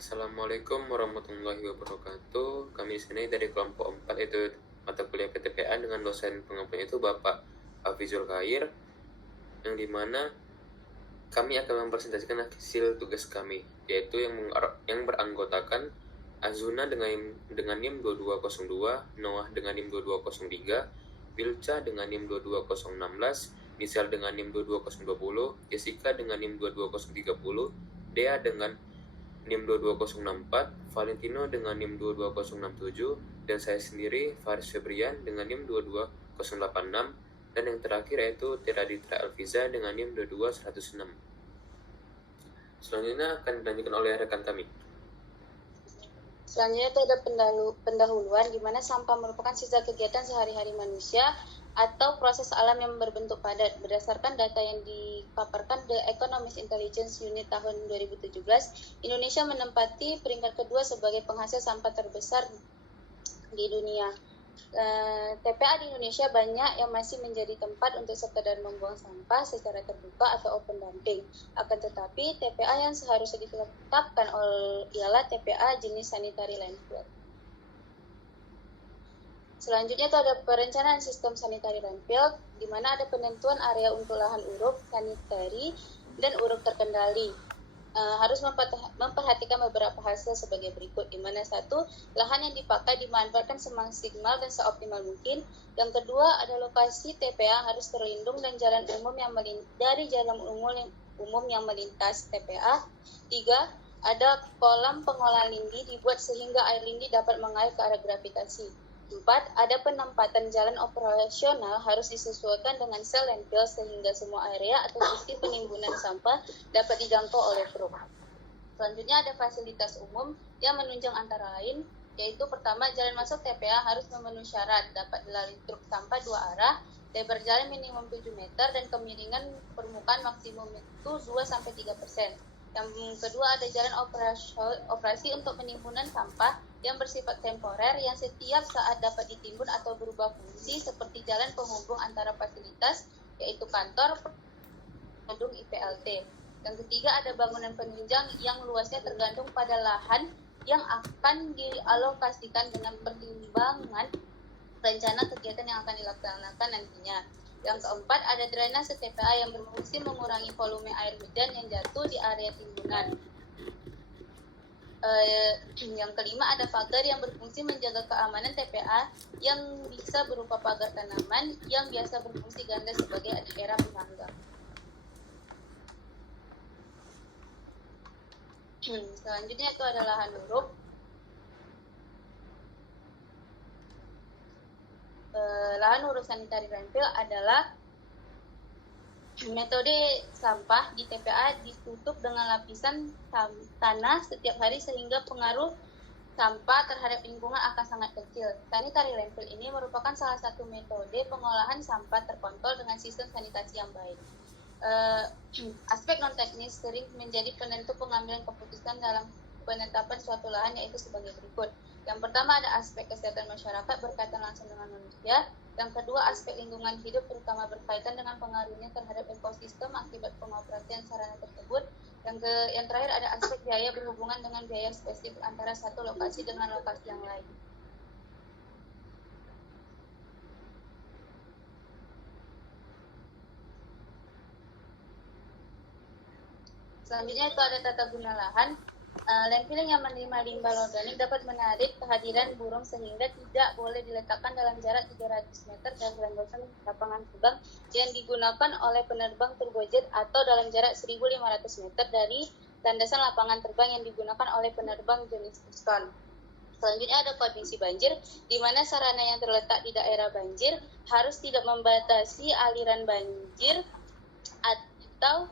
Assalamualaikum warahmatullahi wabarakatuh. Kami di sini dari kelompok 4 yaitu mata kuliah PTPA dengan dosen pengampunya itu Bapak Hafizul Khair, yang dimana kami akan mempresentasikan hasil tugas kami, yaitu yang beranggotakan Azuna dengan NIM 2202, Noah dengan NIM 2203, Wilca dengan NIM 22016, Nisal dengan NIM 22020, Jessica dengan NIM 22030, Dea dengan NIM 22064, Valentino dengan NIM 22067, dan saya sendiri Faris Febrian dengan NIM 22086, dan yang terakhir yaitu Tiraditra Alfiza dengan NIM 22106. Selanjutnya akan dilanjutkan oleh rekan kami. Selanjutnya itu ada pendahuluan di mana sampah merupakan sisa kegiatan sehari-hari manusia atau proses alam yang berbentuk padat. Berdasarkan data yang dipaparkan The Economist Intelligence Unit tahun 2017, Indonesia menempati peringkat kedua sebagai penghasil sampah terbesar di dunia. TPA di Indonesia banyak yang masih menjadi tempat untuk sekedar membuang sampah secara terbuka atau open dumping. Akan tetapi, TPA yang seharusnya ditetapkan ialah TPA jenis sanitary landfill. Selanjutnya itu ada perencanaan sistem sanitary landfill, di mana ada penentuan area untuk lahan uruk, sanitary, dan uruk terkendali. Harus memperhatikan beberapa hasil sebagai berikut, di mana satu, lahan yang dipakai dimanfaatkan semaksimal dan seoptimal mungkin. Yang kedua, ada lokasi TPA harus terlindung dan jalan umum yang melintas TPA. Tiga, ada kolam pengolahan lindi dibuat sehingga air lindi dapat mengalir ke arah gravitasi. 4. Ada penempatan jalan operasional harus disesuaikan dengan sel landfill sehingga semua area atau titik penimbunan sampah dapat dijangkau oleh truk. Selanjutnya ada fasilitas umum yang menunjang antara lain, yaitu pertama, jalan masuk TPA harus memenuhi syarat dapat dilalui truk sampah dua arah, lebar jalan minimum 7 meter, dan kemiringan permukaan maksimum itu 2-3%. Yang kedua, ada jalan operasi untuk penimbunan sampah yang bersifat temporer yang setiap saat dapat ditimbun atau berubah fungsi, seperti jalan penghubung antara fasilitas, yaitu kantor, gedung IPLT. Yang ketiga, ada bangunan penunjang yang luasnya tergantung pada lahan yang akan dialokasikan dengan pertimbangan rencana kegiatan yang akan dilaksanakan nantinya. Yang keempat, ada drainase TPA yang berfungsi mengurangi volume air hujan yang jatuh di area timbunan. Yang kelima, ada pagar yang berfungsi menjaga keamanan TPA yang bisa berupa pagar tanaman yang biasa berfungsi ganda sebagai daerah penyangga. Selanjutnya itu ada lahan uruk. Lahan uruk sanitary landfill adalah metode sampah di TPA ditutup dengan lapisan tanah setiap hari sehingga pengaruh sampah terhadap lingkungan akan sangat kecil. Sanitary landfill ini merupakan salah satu metode pengolahan sampah terkontrol dengan sistem sanitasi yang baik. Aspek non-teknis sering menjadi penentu pengambilan keputusan dalam penetapan suatu lahan, yaitu sebagai berikut. Yang pertama, ada aspek kesehatan masyarakat berkaitan langsung dengan manusia. Yang kedua, aspek lingkungan hidup terutama berkaitan dengan pengaruhnya terhadap ekosistem akibat pengoperasian sarana tersebut. Yang terakhir, ada aspek biaya berhubungan dengan biaya spesifik antara satu lokasi dengan lokasi yang lain. Selanjutnya itu ada tata guna lahan. Landfilling yang menerima limbah organik dapat menarik kehadiran burung sehingga tidak boleh diletakkan dalam jarak 300 meter dari landasan lapangan terbang yang digunakan oleh penerbang turbojet atau dalam jarak 1.500 meter dari landasan lapangan terbang yang digunakan oleh penerbang jenis Tucson. Selanjutnya ada kondisi banjir, di mana sarana yang terletak di daerah banjir harus tidak membatasi aliran banjir atau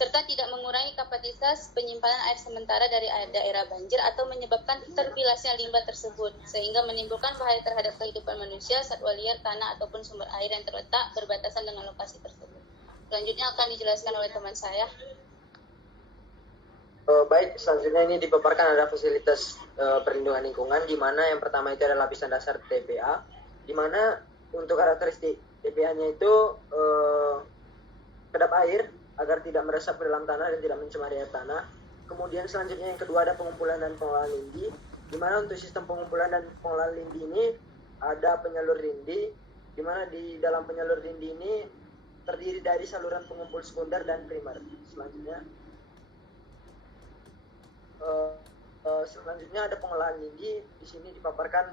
serta tidak mengurangi kapasitas penyimpanan air sementara dari daerah banjir atau menyebabkan terbilasnya limbah tersebut, sehingga menimbulkan bahaya terhadap kehidupan manusia, satwa liar, tanah, ataupun sumber air yang terletak berbatasan dengan lokasi tersebut. Selanjutnya akan dijelaskan oleh teman saya. Baik, selanjutnya ini dipaparkan ada fasilitas perlindungan lingkungan, di mana yang pertama itu adalah lapisan dasar TPA, di mana untuk karakteristik TPA-nya itu kedap air agar tidak meresap ke dalam tanah dan tidak mencemari air tanah. Kemudian selanjutnya yang kedua ada pengumpulan dan pengelolaan lindi, di mana untuk sistem pengumpulan dan pengelolaan lindi ini ada penyalur lindi, di mana di dalam penyalur lindi ini terdiri dari saluran pengumpul sekunder dan primer. Selanjutnya ada pengolahan lindi. Di sini dipaparkan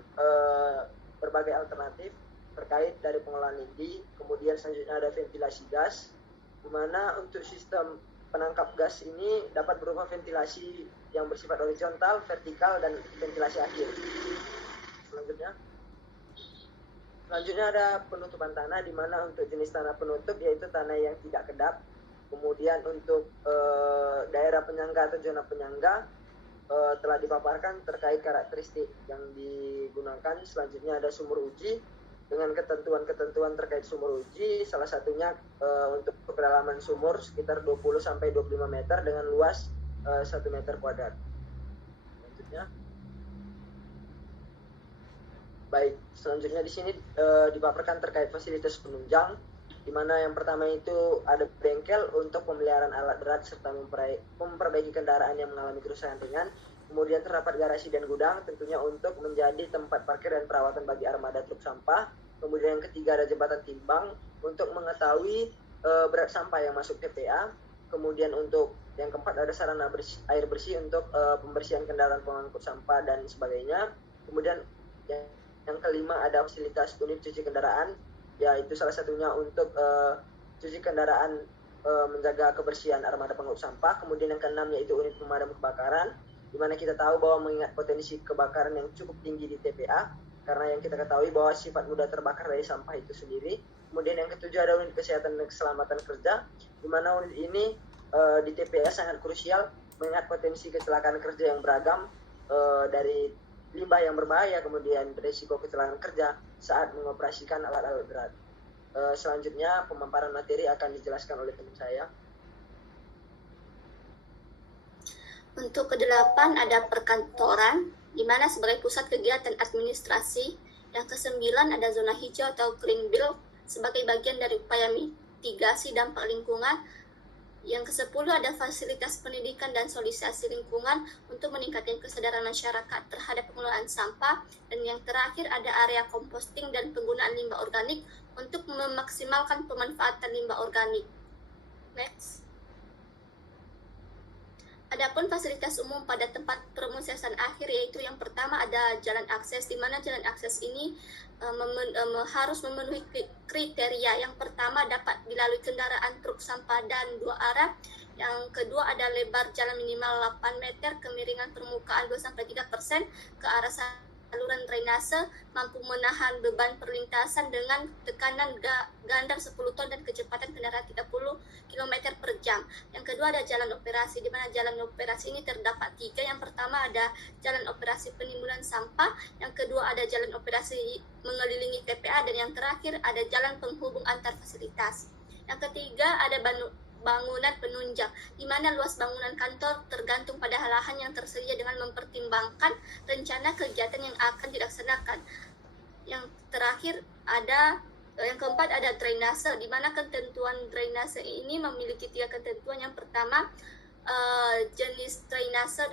berbagai alternatif terkait dari pengolahan lindi. Kemudian selanjutnya ada ventilasi gas, di mana untuk sistem penangkap gas ini dapat berupa ventilasi yang bersifat horizontal, vertikal, dan ventilasi akhir. Selanjutnya ada penutupan tanah, di mana untuk jenis tanah penutup yaitu tanah yang tidak kedap. Kemudian untuk daerah penyangga atau zona penyangga telah dipaparkan terkait karakteristik yang digunakan. Selanjutnya ada sumur uji dengan ketentuan-ketentuan terkait sumur uji, salah satunya untuk kedalaman sumur sekitar 20-25 meter dengan luas 1 meter kuadrat. Selanjutnya di sini dipaparkan terkait fasilitas penunjang, di mana yang pertama itu ada bengkel untuk pemeliharaan alat berat serta memperbaiki kendaraan yang mengalami kerusakan ringan. Kemudian terdapat garasi dan gudang tentunya untuk menjadi tempat parkir dan perawatan bagi armada truk sampah. Kemudian yang ketiga ada jembatan timbang untuk mengetahui berat sampah yang masuk TPA. Kemudian untuk yang keempat ada sarana air bersih untuk pembersihan kendaraan pengangkut sampah dan sebagainya. Kemudian yang kelima ada fasilitas unit cuci kendaraan, yaitu salah satunya untuk cuci kendaraan menjaga kebersihan armada pengangkut sampah. Kemudian yang keenam yaitu unit pemadam kebakaran, di mana kita tahu bahwa mengingat potensi kebakaran yang cukup tinggi di TPA, karena yang kita ketahui bahwa sifat mudah terbakar dari sampah itu sendiri. Kemudian yang ketujuh ada unit kesehatan dan keselamatan kerja, di mana unit ini di TPA sangat krusial mengingat potensi kecelakaan kerja yang beragam, dari limbah yang berbahaya, kemudian risiko kecelakaan kerja saat mengoperasikan alat-alat berat. Selanjutnya pemaparan materi akan dijelaskan oleh teman saya. Untuk ke-8 ada perkantoran, di mana sebagai pusat kegiatan administrasi. Yang ke-9 ada zona hijau atau green belt sebagai bagian dari upaya mitigasi dampak lingkungan. Yang ke-10 ada fasilitas pendidikan dan sosialisasi lingkungan untuk meningkatkan kesadaran masyarakat terhadap pengelolaan sampah. Dan yang terakhir ada area composting dan penggunaan limbah organik untuk memaksimalkan pemanfaatan limbah organik. Next. Adapun fasilitas umum pada tempat perumusan akhir, yaitu yang pertama ada jalan akses, di mana jalan akses ini harus memenuhi kriteria. Yang pertama dapat dilalui kendaraan truk sampah dan 2 arah. Yang kedua ada lebar jalan minimal 8 meter, kemiringan permukaan 2-3% ke arah saluran drainase, mampu menahan beban perlintasan dengan tekanan ganda 10 ton dan kecepatan kendaraan 30 km per jam. Yang kedua ada jalan operasi, di mana jalan operasi ini terdapat 3. Yang pertama ada jalan operasi penimbunan sampah, yang kedua ada jalan operasi mengelilingi TPA, dan yang terakhir ada jalan penghubung antar fasilitas. Yang ketiga ada bangunan penunjang, di mana luas bangunan kantor tergantung pada lahan yang tersedia dengan mempertimbangkan rencana kegiatan yang akan dilaksanakan. Yang terakhir yang keempat ada drainase, di mana ketentuan drainase ini memiliki 3 ketentuan. Yang pertama, jenis drainase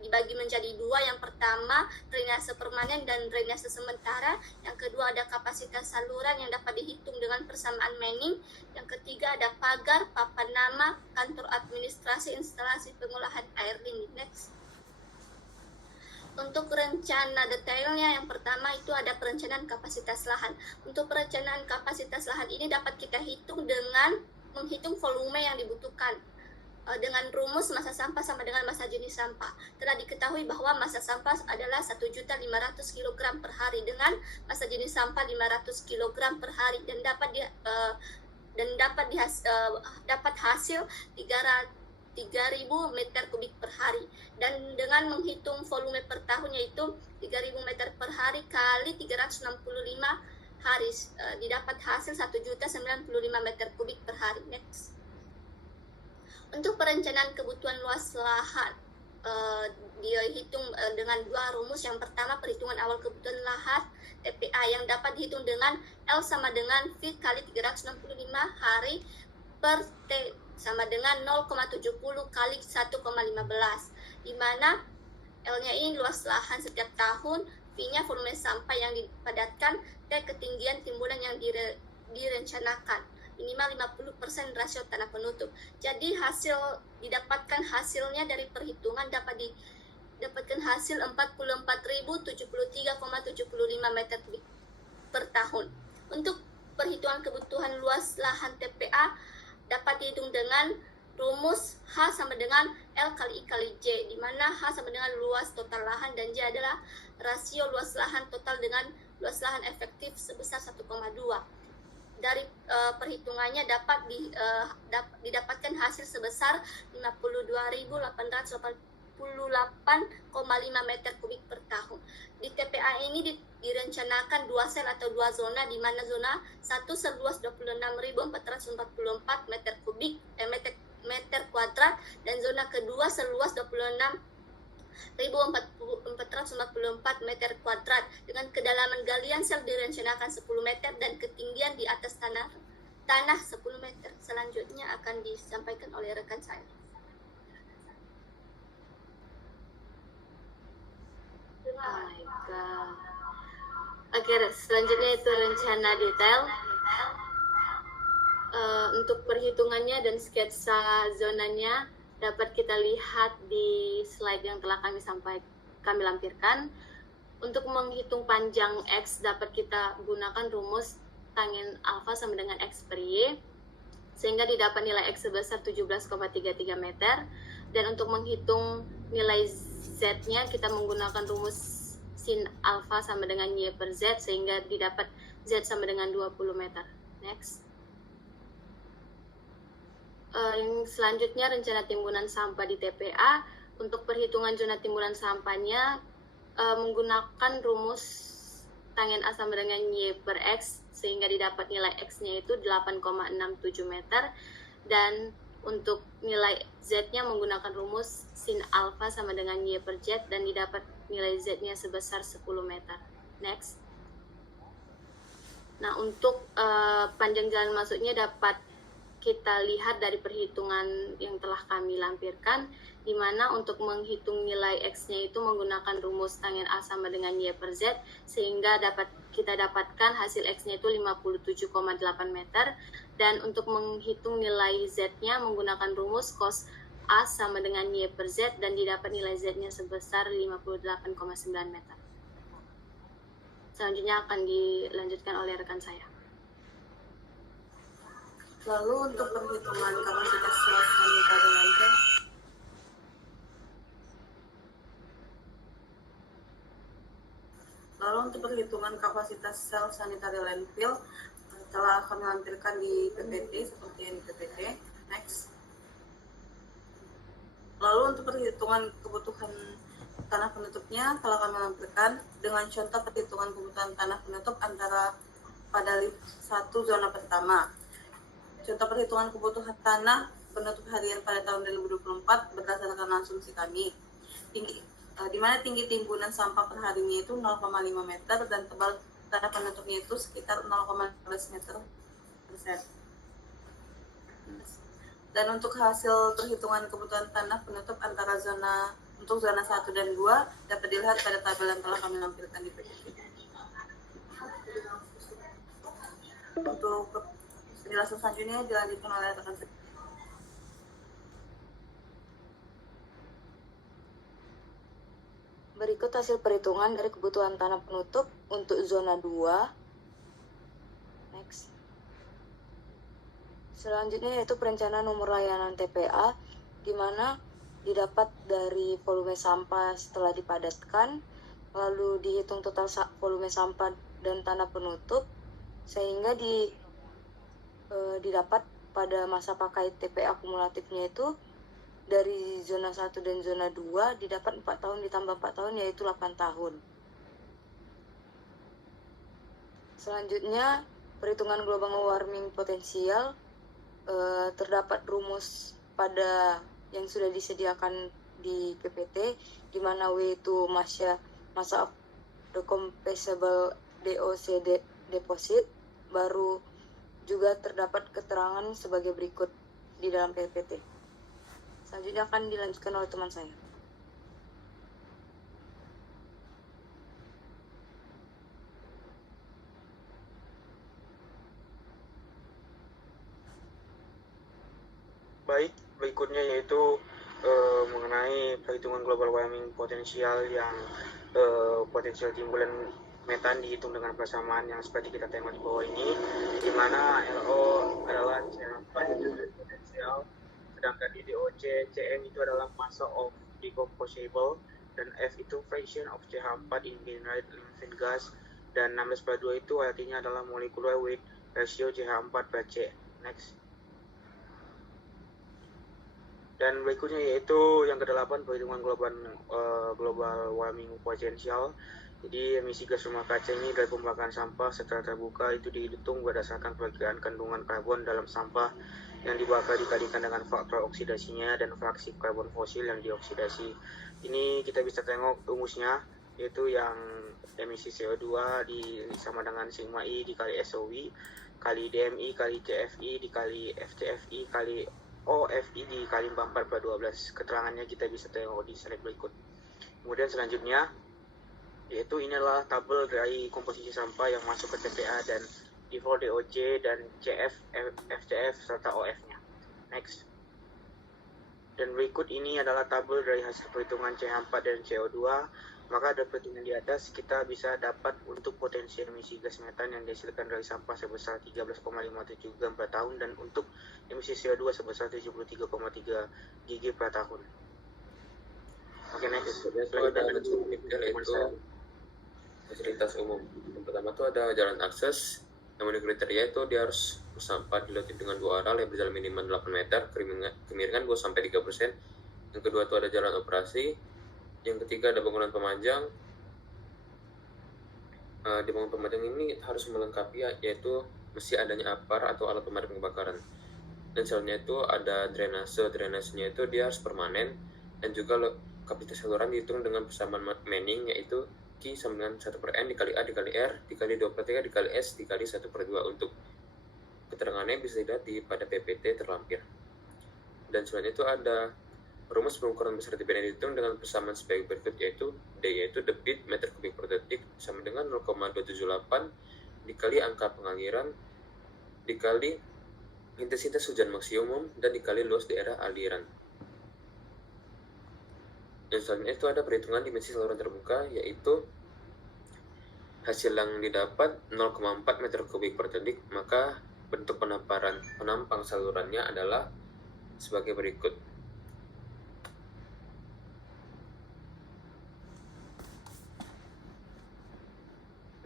dibagi menjadi 2. Yang pertama drainase permanen dan drainase sementara. Yang kedua ada kapasitas saluran yang dapat dihitung dengan persamaan Manning. Yang ketiga ada pagar, papan nama, kantor administrasi, instalasi pengolahan air lindi. Next. Untuk rencana detailnya, yang pertama itu ada perencanaan kapasitas lahan. Untuk perencanaan kapasitas lahan ini dapat kita hitung dengan menghitung volume yang dibutuhkan. Dengan rumus massa sampah sama dengan massa jenis sampah. Telah diketahui bahwa massa sampah adalah 1.500 kg per hari dengan massa jenis sampah 500 kg per hari, dan dapat hasil 3.000 meter kubik per hari. Dan dengan menghitung volume per tahun, yaitu 3.000 meter per hari kali 365 hari, didapat hasil 1.095 meter kubik per hari. Next. Untuk perencanaan kebutuhan luas lahan, dia hitung dengan 2 rumus. Yang pertama perhitungan awal kebutuhan lahan TPA yang dapat dihitung dengan L sama dengan V kali 365 hari per sama dengan 0,70 kali 1,15, di mana L-nya ini luas lahan setiap tahun, V-nya volume sampah yang dipadatkan, T ketinggian timbunan yang direncanakan, minimal 50% rasio tanah penutup. Jadi didapatkan hasilnya dari perhitungan dapat didapatkan hasil 44.073,75 meter kubik per tahun. Untuk perhitungan kebutuhan luas lahan TPA dapat dihitung dengan rumus H sama dengan L kali I kali J, di mana H sama dengan luas total lahan dan J adalah rasio luas lahan total dengan luas lahan efektif sebesar 1,2. Dari perhitungannya dapat didapatkan hasil sebesar 52.888,5 meter kubik per tahun. Di TPA ini direncanakan 2 sel atau 2 zona, di mana zona 1 seluas 26.444 meter kuadrat dan zona kedua seluas 26.444 meter kuadrat dengan kedalaman galian sel direncanakan 10 meter dan ketinggian di atas tanah 10 meter. Selanjutnya akan disampaikan oleh rekan saya. Oh my god. Oke, selanjutnya itu rencana detail. Untuk perhitungannya dan sketsa zonanya dapat kita lihat di slide yang telah kami lampirkan. Untuk menghitung panjang X dapat kita gunakan rumus tangent alfa sama dengan X per Y, sehingga didapat nilai X sebesar 17,33 meter. Dan untuk menghitung nilai Z-nya kita menggunakan rumus sin alfa sama dengan Y per Z, sehingga didapat Z sama dengan 20 meter. Next. Selanjutnya rencana timbunan sampah di TPA. Untuk perhitungan zona timbunan sampahnya menggunakan rumus tangent A sama dengan Y per X, sehingga didapat nilai X-nya itu 8,67 meter. Dan untuk nilai Z-nya menggunakan rumus sin alfa sama dengan Y per Z dan didapat nilai Z-nya sebesar 10 meter. Next. Nah, untuk panjang jalan masuknya dapat kita lihat dari perhitungan yang telah kami lampirkan, di mana untuk menghitung nilai X-nya itu menggunakan rumus tangent A sama dengan Y per Z, sehingga kita dapatkan hasil X-nya itu 57,8 meter. Dan untuk menghitung nilai Z-nya menggunakan rumus cos A sama dengan Y per Z dan didapat nilai Z-nya sebesar 58,9 meter. Selanjutnya akan dilanjutkan oleh rekan saya. Lalu untuk perhitungan kapasitas sel sanitary landfill, telah kami lampirkan di PPT seperti yang di PPT. Next. Lalu untuk perhitungan kebutuhan tanah penutupnya telah kami lampirkan dengan contoh perhitungan kebutuhan tanah penutup antara pada lift 1 zona pertama. Contoh perhitungan kebutuhan tanah penutup harian pada tahun 2024 berdasarkan asumsi kami. Di mana tinggi timbunan sampah per harinya itu 0,5 meter dan tebal tanah penutupnya itu sekitar 0,15 meter per set. Dan untuk hasil perhitungan kebutuhan tanah penutup antara zona 1 dan 2 dapat dilihat pada tabel yang telah kami lampirkan di PPT. Untuk penjelasan selanjutnya dilanjutkan oleh rekan saya. Berikut hasil perhitungan dari kebutuhan tanah penutup untuk zona 2. Next. Selanjutnya yaitu perencanaan nomor layanan TPA, di mana didapat dari volume sampah setelah dipadatkan, lalu dihitung total volume sampah dan tanah penutup, sehingga didapat pada masa pakai TPA kumulatifnya itu dari zona 1 dan zona 2 didapat 4 tahun ditambah 4 tahun yaitu 8 tahun. Selanjutnya perhitungan global warming potensial, terdapat rumus pada yang sudah disediakan di PPT, di mana W itu massa of decomposable DOC deposit. Baru juga terdapat keterangan sebagai berikut. di dalam PPT. Selanjutnya akan dilanjutkan oleh teman saya. Baik, berikutnya yaitu mengenai perhitungan global warming potensial yang potensial timbulan metan dihitung dengan persamaan yang seperti kita tengok di bawah ini, di mana LO adalah C4 potensial, sedangkan di DOC CM itu adalah massa of decomposable, dan F itu fraction of CH4 in generate living gas, dan 16/2 itu artinya adalah molecular weight ratio CH4/C. Next. Dan berikutnya yaitu yang ke-8, perhitungan global warming potential. Jadi emisi gas rumah kaca ini dari pembakaran sampah setelah terbuka itu dihitung berdasarkan perkiraan kandungan karbon dalam sampah yang dibakar dikalikan dengan faktor oksidasinya dan fraksi karbon fosil yang dioksidasi. Ini kita bisa tengok rumusnya, yaitu yang emisi CO2 sama dengan sigma I dikali SOV kali DMI kali TFI dikali FTFI kali OFI dikali 4/12. Keterangannya kita bisa tengok di slide berikut. Kemudian selanjutnya yaitu ini adalah tabel dari komposisi sampah yang masuk ke TPA dan default DOC dan CF, FCF serta OF-nya. Next. Dan berikut ini adalah tabel dari hasil perhitungan CH4 dan CO2. Maka dari perhitungan di atas kita bisa dapat untuk potensi emisi gas metan yang dihasilkan dari sampah sebesar 13,57 gram per tahun dan untuk emisi CO2 sebesar 73,3 GG per tahun. Oke, next. Ada detail itu fasilitas umum. Yang pertama tuh ada jalan akses. Yang memenuhi kriteria itu dia harus sampah dilalui dengan 2 aral yang berjalan minimal 8 meter, kemiringan 2-3%. Yang kedua tuh ada jalan operasi. Yang ketiga ada bangunan pemanjang. Di bangunan pemanjang ini harus melengkapi yaitu mesti adanya apar atau alat pemadam kebakaran. Dan selanjutnya itu ada drainase. Drainasenya itu dia harus permanen dan juga kapasitas saluran dihitung dengan persamaan Manning, yaitu Q sama dengan 1/N dikali A dikali R dikali 2/3 dikali S dikali 1/2. Untuk keterangannya bisa dilihat pada PPT terlampir. Dan selanjutnya itu ada rumus pengukuran besar TPA yang dihitung dengan persamaan sebagai berikut, yaitu D yaitu debit meter kubik per detik sama dengan 0,278 dikali angka pengaliran dikali intensitas hujan maksimum dan dikali luas daerah aliran. Dan selanjutnya itu ada perhitungan dimensi saluran terbuka, yaitu hasil yang didapat 0,4 meter kubik per detik, maka bentuk penampang salurannya adalah sebagai berikut.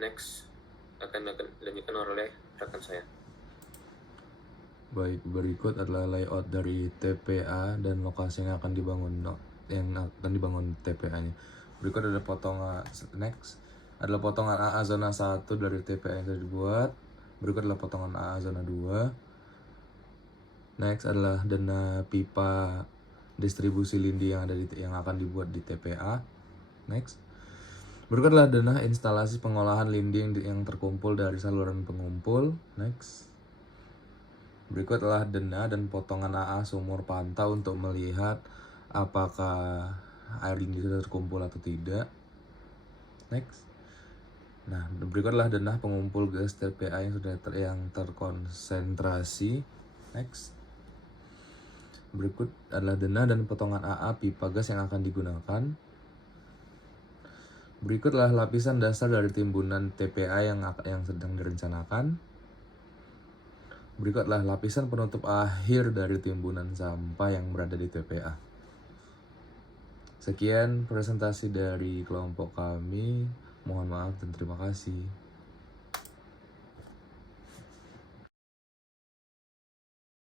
Next, akan dilanjutkan oleh rekan saya. Baik, berikut adalah layout dari TPA dan lokasi yang akan dibangun TPA-nya. Berikut ada potongan adalah potongan AA zona 1 dari TPA yang sudah dibuat. Berikut adalah potongan AA zona 2. Next adalah dana pipa distribusi lindi yang akan dibuat di TPA. Next. Berikut adalah dana instalasi pengolahan lindi yang terkumpul dari saluran pengumpul. Next. Berikut adalah dana dan potongan AA sumur pantau untuk melihat apakah air lindi sudah terkumpul atau tidak. Next. Nah, berikut adalah dana pengumpul gas TPA yang sudah terkonsentrasi. Next. Berikut adalah dana dan potongan AA pipa gas yang akan digunakan. Berikut adalah lapisan dasar dari timbunan TPA yang sedang direncanakan. Berikut adalah lapisan penutup akhir dari timbunan sampah yang berada di TPA. Sekian presentasi dari kelompok kami. Mohon maaf dan terima kasih.